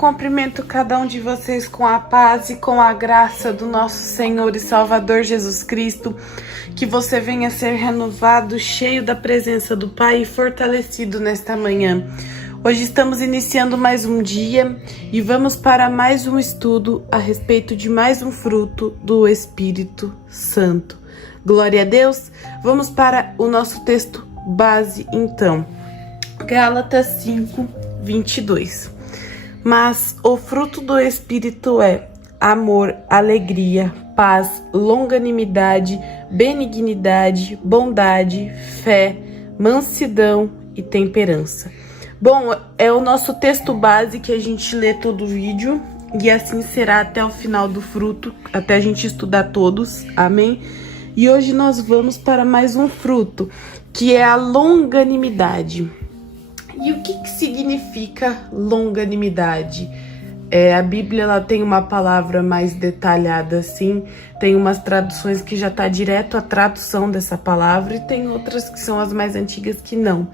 cumprimento cada um de vocês com a paz e com a graça do nosso Senhor e Salvador Jesus Cristo. Que você venha ser renovado, cheio da presença do Pai e fortalecido nesta manhã. Hoje estamos iniciando mais um dia e vamos para mais um estudo a respeito de mais um fruto do Espírito Santo. Glória a Deus! Vamos para o nosso texto base então. Gálatas 5, 22. Mas o fruto do Espírito é amor, alegria, paz, longanimidade, benignidade, bondade, fé, mansidão e temperança. Bom, é o nosso texto base que a gente lê todo o vídeo e assim será até o final do fruto, até a gente estudar todos, amém? E hoje nós vamos para mais um fruto, que é a longanimidade. E o que significa longanimidade? A Bíblia ela tem uma palavra mais detalhada assim, tem umas traduções que já está direto a tradução dessa palavra e tem outras que são as mais antigas que não.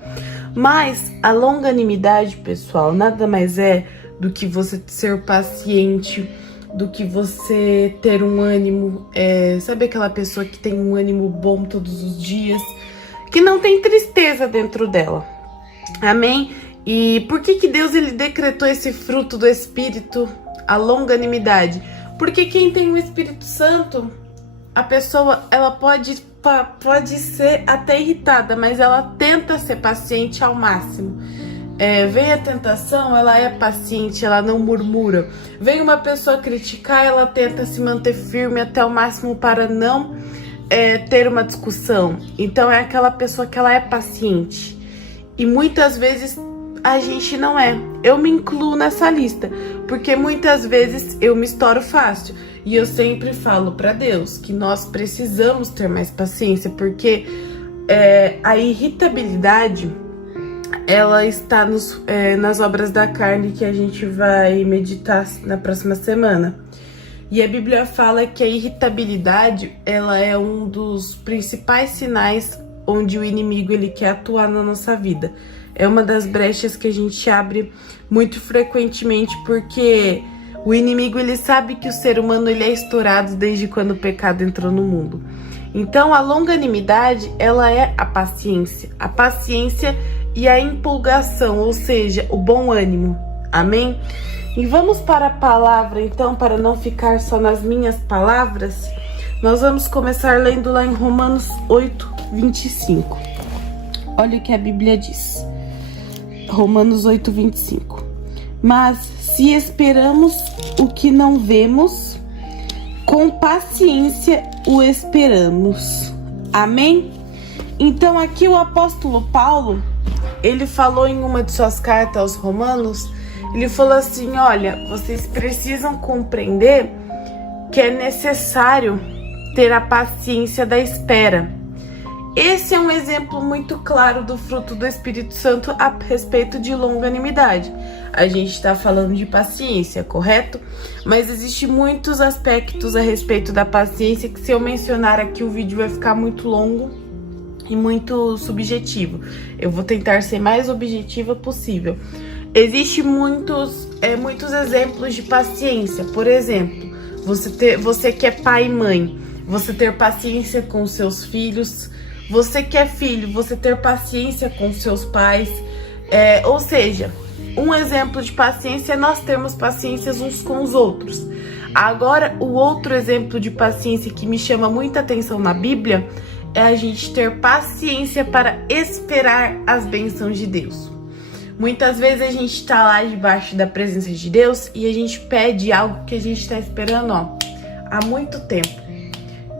Mas a longanimidade, pessoal, nada mais é do que você ser paciente, do que você ter um ânimo, sabe aquela pessoa que tem um ânimo bom todos os dias, que não tem tristeza dentro dela, amém? E por que Deus ele decretou esse fruto do Espírito, a longanimidade? Porque quem tem o Espírito Santo, a pessoa ela pode ser até irritada, mas ela tenta ser paciente ao máximo. Vem a tentação, ela é paciente, ela não murmura. Vem uma pessoa criticar, ela tenta se manter firme até o máximo para não ter uma discussão. Então é aquela pessoa que ela é paciente. E muitas vezes a gente não é. Eu me incluo nessa lista, porque muitas vezes eu me estouro fácil. E eu sempre falo para Deus que nós precisamos ter mais paciência, porque a irritabilidade, ela está nas obras da carne que a gente vai meditar na próxima semana. E a Bíblia fala que a irritabilidade, ela é um dos principais sinais onde o inimigo ele quer atuar na nossa vida. É uma das brechas que a gente abre muito frequentemente, porque o inimigo ele sabe que o ser humano ele é estourado desde quando o pecado entrou no mundo. Então a longanimidade ela é a paciência e a empolgação, ou seja, o bom ânimo, amém? E vamos para a palavra então, para não ficar só nas minhas palavras, nós vamos começar lendo lá em Romanos 8, 25. Olha o que a Bíblia diz. Romanos 8, 25. Mas se esperamos o que não vemos, com paciência o esperamos. Amém? Então aqui o apóstolo Paulo, ele falou em uma de suas cartas aos Romanos, ele falou assim, olha, vocês precisam compreender que é necessário ter a paciência da espera. Esse é um exemplo muito claro do fruto do Espírito Santo a respeito de longanimidade. A gente está falando de paciência, correto? Mas existem muitos aspectos a respeito da paciência que se eu mencionar aqui o vídeo vai ficar muito longo e muito subjetivo. Eu vou tentar ser mais objetiva possível. Existem muitos exemplos de paciência. Por exemplo, você que é pai e mãe, você ter paciência com os seus filhos. Você que é filho, você ter paciência com seus pais. Ou seja, um exemplo de paciência é nós termos paciência uns com os outros. Agora, o outro exemplo de paciência que me chama muita atenção na Bíblia é a gente ter paciência para esperar as bênçãos de Deus. Muitas vezes a gente está lá debaixo da presença de Deus e a gente pede algo que a gente está esperando há muito tempo.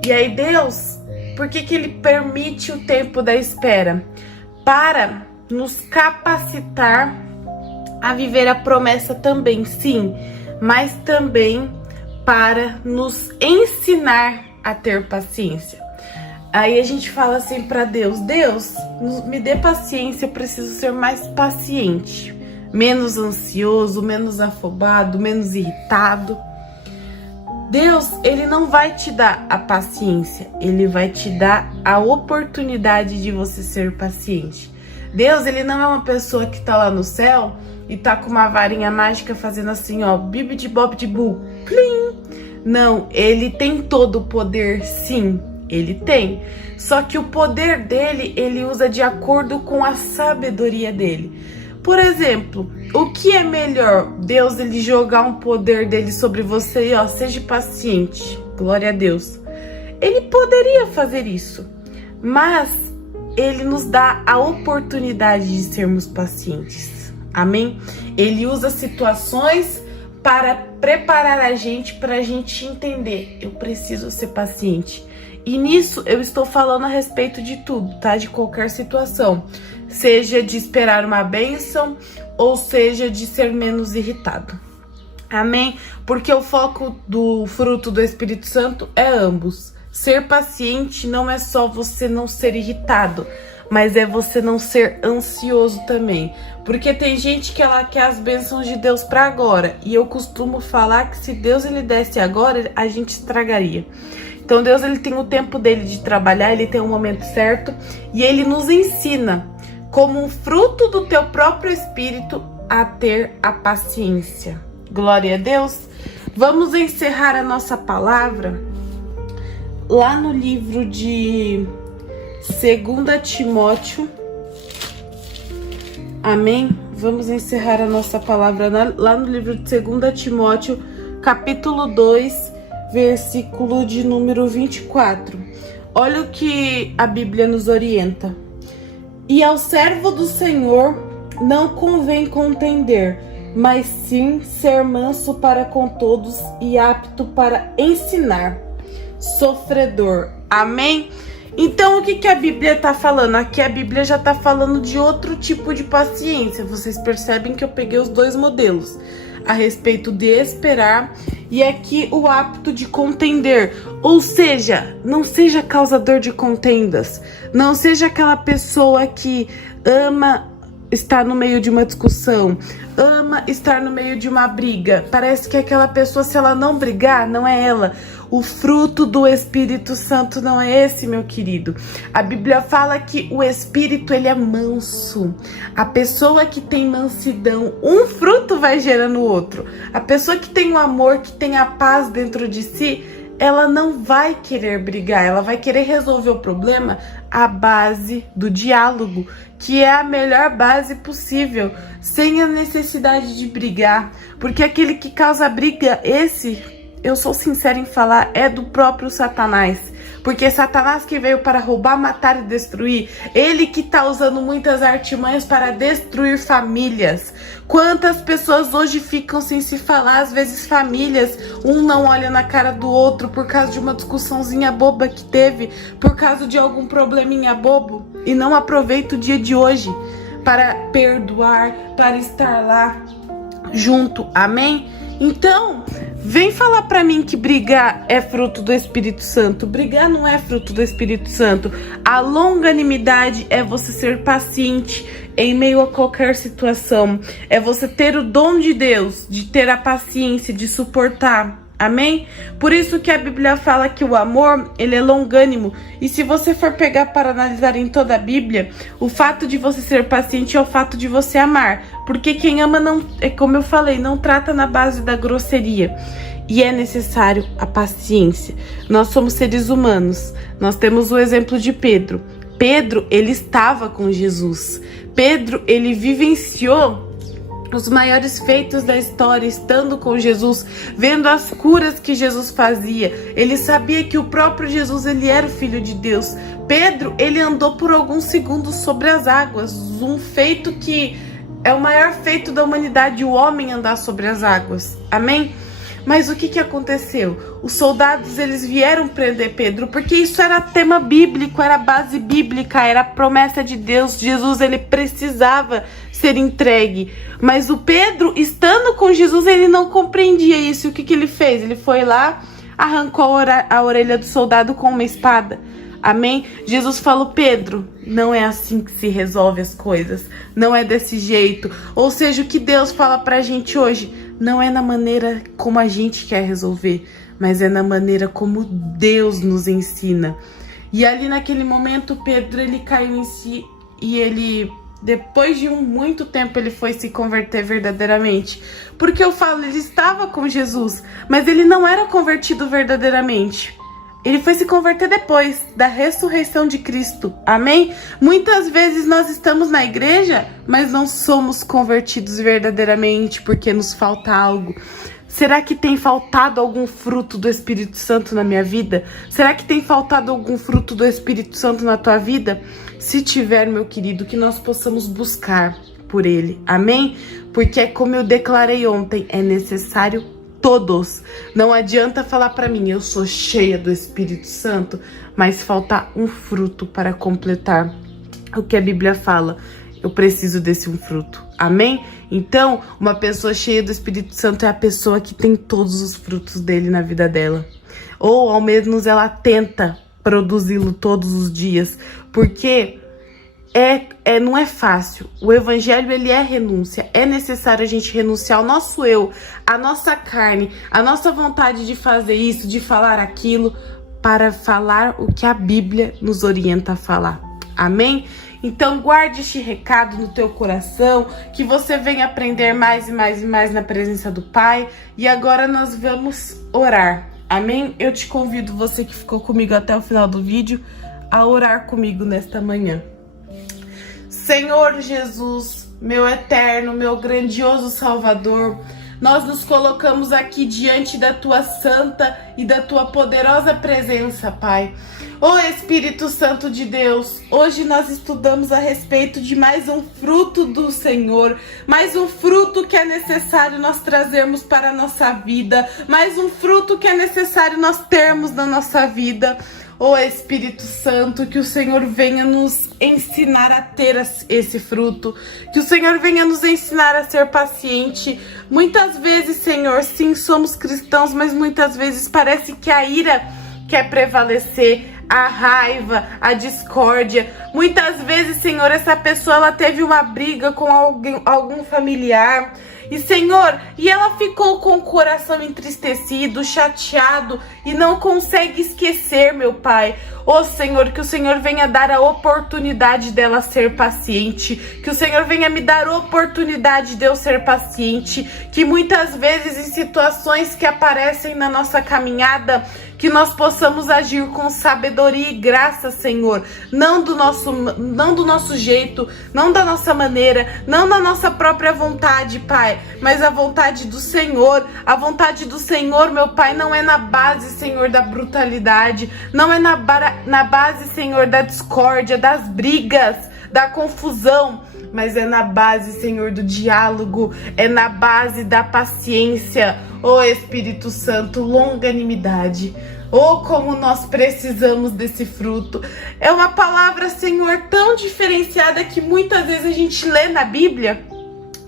E aí Deus, por que ele permite o tempo da espera? Para nos capacitar a viver a promessa também, sim, mas também para nos ensinar a ter paciência. Aí a gente fala assim para Deus, Deus, me dê paciência, eu preciso ser mais paciente, menos ansioso, menos afobado, menos irritado. Deus, ele não vai te dar a paciência, ele vai te dar a oportunidade de você ser paciente. Deus, ele não é uma pessoa que tá lá no céu e tá com uma varinha mágica fazendo assim, ó, bibi de bob de bu, plim. Não, ele tem todo o poder, sim, ele tem. Só que o poder dele, ele usa de acordo com a sabedoria dele. Por exemplo, o que é melhor? Deus, ele jogar um poder dele sobre você e, ó, seja paciente. Glória a Deus. Ele poderia fazer isso, mas ele nos dá a oportunidade de sermos pacientes. Amém? Ele usa situações para preparar a gente, para a gente entender. Eu preciso ser paciente. E nisso eu estou falando a respeito de tudo, tá? De qualquer situação. Seja de esperar uma bênção ou seja de ser menos irritado. Amém? Porque o foco do fruto do Espírito Santo é ambos. Ser paciente não é só você não ser irritado, mas é você não ser ansioso também. Porque tem gente que ela quer as bênçãos de Deus para agora. E eu costumo falar que se Deus ele desse agora, a gente estragaria. Então Deus ele tem o tempo dele de trabalhar, ele tem o momento certo. E ele nos ensina, como um fruto do teu próprio espírito, a ter a paciência. Glória a Deus. Vamos encerrar a nossa palavra lá no livro de 2 Timóteo. Amém? Vamos encerrar a nossa palavra lá no livro de 2 Timóteo, capítulo 2, versículo de número 24. Olha o que a Bíblia nos orienta. E ao servo do Senhor não convém contender, mas sim ser manso para com todos e apto para ensinar, sofredor. Amém? Então, o que a Bíblia está falando? Aqui a Bíblia já está falando de outro tipo de paciência. Vocês percebem que eu peguei os dois modelos a respeito de esperar e aqui o apto de contender. Ou seja, não seja causador de contendas. Não seja aquela pessoa que ama estar no meio de uma discussão, ama estar no meio de uma briga. Parece que aquela pessoa, se ela não brigar, não é ela. O fruto do Espírito Santo não é esse, meu querido. A Bíblia fala que o Espírito, ele é manso. A pessoa que tem mansidão, um fruto vai gerando o outro. A pessoa que tem o amor, que tem a paz dentro de si, ela não vai querer brigar, ela vai querer resolver o problema à base do diálogo, que é a melhor base possível, sem a necessidade de brigar. Porque aquele que causa briga, esse, eu sou sincera em falar, é do próprio Satanás. Porque Satanás que veio para roubar, matar e destruir, ele que tá usando muitas artimanhas para destruir famílias. Quantas pessoas hoje ficam sem se falar, às vezes famílias, um não olha na cara do outro por causa de uma discussãozinha boba que teve, por causa de algum probleminha bobo, e não aproveita o dia de hoje para perdoar, para estar lá junto, amém? Então, vem falar pra mim que brigar é fruto do Espírito Santo. Brigar não é fruto do Espírito Santo. A longanimidade é você ser paciente em meio a qualquer situação. É você ter o dom de Deus, de ter a paciência, de suportar. Amém? Por isso que a Bíblia fala que o amor, ele é longânimo. E se você for pegar para analisar em toda a Bíblia, o fato de você ser paciente é o fato de você amar. Porque quem ama não, é como eu falei, não trata na base da grosseria. E é necessário a paciência. Nós somos seres humanos. Nós temos o exemplo de Pedro. Pedro, ele estava com Jesus. Pedro, ele vivenciou os maiores feitos da história, estando com Jesus, vendo as curas que Jesus fazia. Ele sabia que o próprio Jesus, ele era o Filho de Deus. Pedro, ele andou por alguns segundos sobre as águas, um feito que é o maior feito da humanidade, o homem andar sobre as águas. Amém? Mas o que aconteceu? Os soldados, eles vieram prender Pedro, porque isso era tema bíblico, era base bíblica, era a promessa de Deus. Jesus, ele precisava ser entregue. Mas o Pedro, estando com Jesus, ele não compreendia isso. E o que ele fez? Ele foi lá, arrancou a orelha do soldado com uma espada. Amém? Jesus falou: Pedro, não é assim que se resolve as coisas. Não é desse jeito. Ou seja, o que Deus fala pra gente hoje não é na maneira como a gente quer resolver, mas é na maneira como Deus nos ensina. E ali naquele momento, Pedro, ele caiu em si e ele Depois de muito tempo ele foi se converter verdadeiramente. Porque eu falo, ele estava com Jesus, mas ele não era convertido verdadeiramente. Ele foi se converter depois da ressurreição de Cristo. Amém? Muitas vezes nós estamos na igreja, mas não somos convertidos verdadeiramente porque nos falta algo. Será que tem faltado algum fruto do Espírito Santo na minha vida? Será que tem faltado algum fruto do Espírito Santo na tua vida? Se tiver, meu querido, que nós possamos buscar por ele. Amém? Porque é como eu declarei ontem, é necessário todos. Não adianta falar para mim, eu sou cheia do Espírito Santo, mas falta um fruto para completar o que a Bíblia fala. Eu preciso desse um fruto. Amém? Então, uma pessoa cheia do Espírito Santo é a pessoa que tem todos os frutos dele na vida dela. Ou, ao menos, ela tenta produzi-lo todos os dias. Porque não é fácil. O evangelho, ele é renúncia. É necessário a gente renunciar ao nosso eu, a nossa carne, a nossa vontade de fazer isso, de falar aquilo, para falar o que a Bíblia nos orienta a falar. Amém? Então guarde este recado no teu coração, que você venha aprender mais e mais e mais na presença do Pai. E agora nós vamos orar. Amém? Eu te convido, você que ficou comigo até o final do vídeo, a orar comigo nesta manhã. Senhor Jesus, meu eterno, meu grandioso Salvador, nós nos colocamos aqui diante da tua santa e da tua poderosa presença, Pai. Ô Espírito Santo de Deus, hoje nós estudamos a respeito de mais um fruto do Senhor, mais um fruto que é necessário nós trazermos para a nossa vida, mais um fruto que é necessário nós termos na nossa vida. Ô Espírito Santo, que o Senhor venha nos ensinar a ter esse fruto, que o Senhor venha nos ensinar a ser paciente. Muitas vezes, Senhor, sim, somos cristãos, mas muitas vezes parece que a ira quer prevalecer, a raiva, a discórdia. Muitas vezes, Senhor, essa pessoa ela teve uma briga com algum familiar. E Senhor, e ela ficou com o coração entristecido, chateado e não consegue esquecer, meu Pai. Ô Senhor, que o Senhor venha dar a oportunidade dela ser paciente, que o Senhor venha me dar a oportunidade de eu ser paciente, que muitas vezes em situações que aparecem na nossa caminhada, que nós possamos agir com sabedoria e graça, Senhor, não do nosso jeito, não da nossa maneira, não da nossa própria vontade, Pai, mas a vontade do Senhor. A vontade do Senhor, meu Pai, não é na base, Senhor, da brutalidade, não é na base, Senhor, da discórdia, das brigas, da confusão, mas é na base, Senhor, do diálogo, é na base da paciência. Ô Espírito Santo, longanimidade. Oh, como nós precisamos desse fruto. É uma palavra, Senhor, tão diferenciada que muitas vezes a gente lê na Bíblia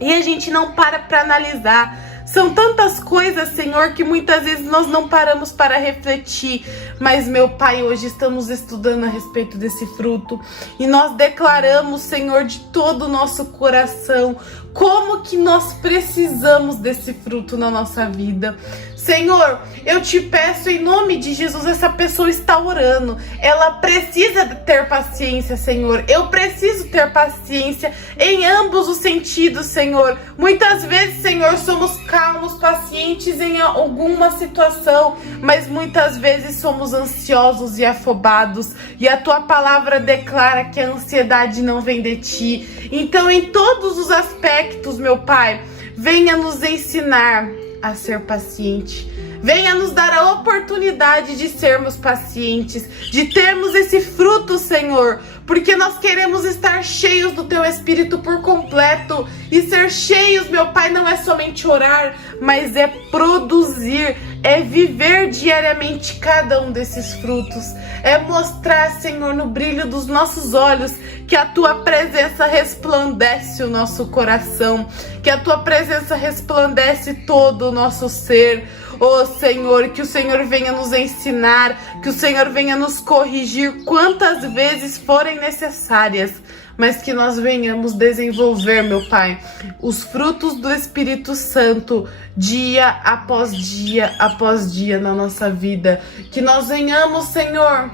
e a gente não para analisar. São tantas coisas, Senhor, que muitas vezes nós não paramos para refletir. Mas, meu Pai, hoje estamos estudando a respeito desse fruto. E nós declaramos, Senhor, de todo o nosso coração, como que nós precisamos desse fruto na nossa vida. Senhor, eu te peço em nome de Jesus, essa pessoa está orando. Ela precisa ter paciência, Senhor. Eu preciso ter paciência em ambos os sentidos, Senhor. Muitas vezes, Senhor, somos calmos, pacientes em alguma situação, mas muitas vezes somos ansiosos e afobados. E a tua palavra declara que a ansiedade não vem de ti. Então, em todos os aspectos, meu Pai, venha nos ensinar a ser paciente. Venha nos dar a oportunidade de sermos pacientes, de termos esse fruto, Senhor, porque nós queremos estar cheios do Teu Espírito por completo. E ser cheios, meu Pai, não é somente orar, mas é produzir, é viver diariamente cada um desses frutos. É mostrar, Senhor, no brilho dos nossos olhos, que a Tua presença resplandece o nosso coração, que a Tua presença resplandece todo o nosso ser. Oh Senhor, que o Senhor venha nos ensinar, que o Senhor venha nos corrigir quantas vezes forem necessárias, mas que nós venhamos desenvolver, meu Pai, os frutos do Espírito Santo dia após dia na nossa vida. Que nós venhamos, Senhor,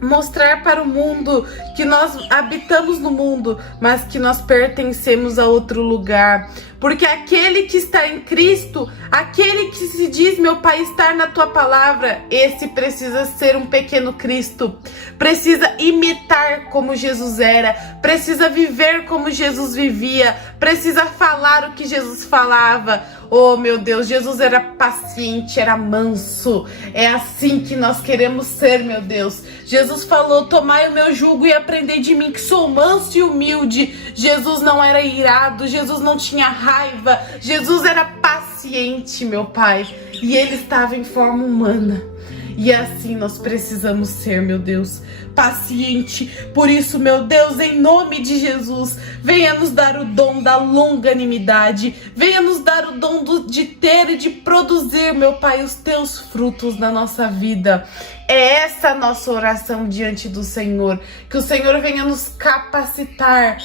mostrar para o mundo que nós habitamos no mundo, mas que nós pertencemos a outro lugar. Porque aquele que está em Cristo, aquele que se diz, meu Pai, estar na tua palavra, esse precisa ser um pequeno Cristo, precisa imitar como Jesus era, precisa viver como Jesus vivia, precisa falar o que Jesus falava. Oh, meu Deus, Jesus era paciente, era manso. É assim que nós queremos ser, meu Deus. Jesus falou, tomai o meu jugo e aprendei de mim, que sou manso e humilde. Jesus não era irado, Jesus não tinha raiva, Jesus era paciente, meu Pai. E ele estava em forma humana. E assim nós precisamos ser, meu Deus, paciente. Por isso, meu Deus, em nome de Jesus, venha nos dar o dom da longanimidade, venha nos dar o dom de ter e de produzir, meu Pai, os teus frutos na nossa vida. É essa a nossa oração diante do Senhor, que o Senhor venha nos capacitar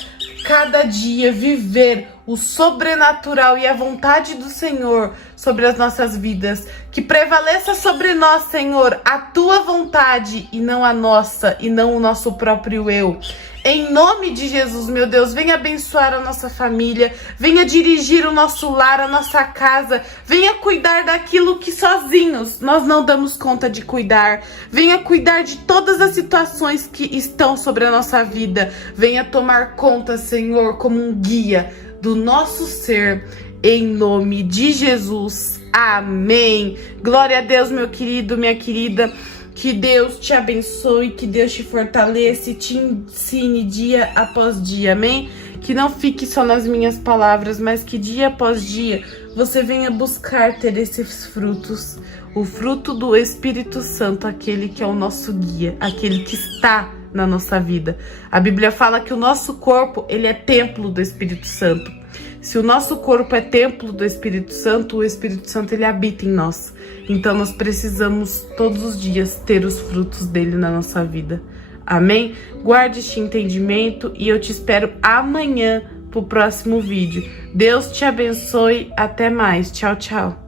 cada dia, viver o sobrenatural e a vontade do Senhor sobre as nossas vidas. Que prevaleça sobre nós, Senhor, a tua vontade e não a nossa, e não o nosso próprio eu. Em nome de Jesus, meu Deus, venha abençoar a nossa família, venha dirigir o nosso lar, a nossa casa, venha cuidar daquilo que sozinhos nós não damos conta de cuidar, venha cuidar de todas as situações que estão sobre a nossa vida, venha tomar conta, Senhor, como um guia do nosso ser, em nome de Jesus. Amém. Glória a Deus, meu querido, minha querida. Que Deus te abençoe, que Deus te fortaleça e te ensine dia após dia, amém? Que não fique só nas minhas palavras, mas que dia após dia você venha buscar ter esses frutos. O fruto do Espírito Santo, aquele que é o nosso guia, aquele que está na nossa vida. A Bíblia fala que o nosso corpo, ele é templo do Espírito Santo. Se o nosso corpo é templo do Espírito Santo, o Espírito Santo ele habita em nós. Então nós precisamos todos os dias ter os frutos dele na nossa vida. Amém? Guarde este entendimento e eu te espero amanhã para o próximo vídeo. Deus te abençoe. Até mais. Tchau, tchau.